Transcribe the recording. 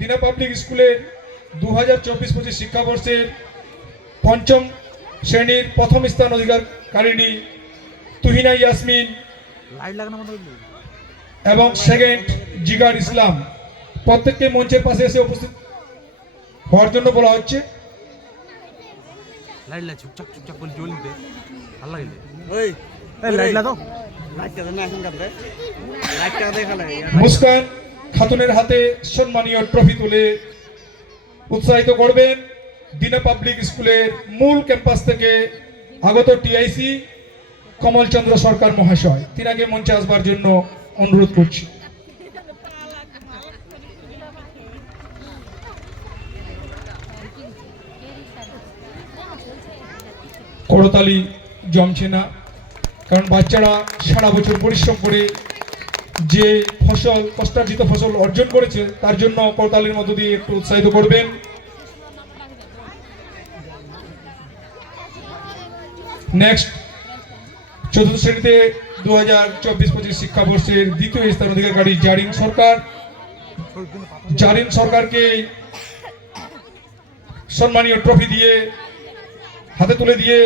দিনা পাবলিক স্কুলের 2024-25 শিক্ষাবর্ষের পঞ্চম শ্রেণীর প্রথম স্থান অধিকারকারিণী তুহিনা ইয়াসমিন এবং সেকেন্ড জিগার ইসলাম প্রত্যেককে মঞ্চের পাশে এসে উপস্থিত হওয়ার জন্য বলা হচ্ছে। মুস্কান খাতুনের হাতে সম্মানীয় ট্রফি তুলে উৎসাহিত করবেন দিনা পাবলিক স্কুলের মূল ক্যাম্পাস থেকে আগত টিআইসি কমলচন্দ্র সরকার মহাশয়। তিনাকে মঞ্চে আসবার জন্য অনুরোধ করছি। করতালি জমছে না, কারণ বাচ্চারা সারা বছর পরিশ্রম করে যে ফসল, কষ্টার্জিত ফসল অর্জন করেছে তার জন্য করতালির মধ্য দিয়ে একটু উৎসাহিত করবেন। নেক্সট চতুর্থ শ্রেণীতে 2024-25 শিক্ষাবর্ষের দ্বিতীয় স্থান অধিকারী জারিন সরকারকে সম্মানীয় ট্রফি দিয়ে হাতে তুলে দিয়ে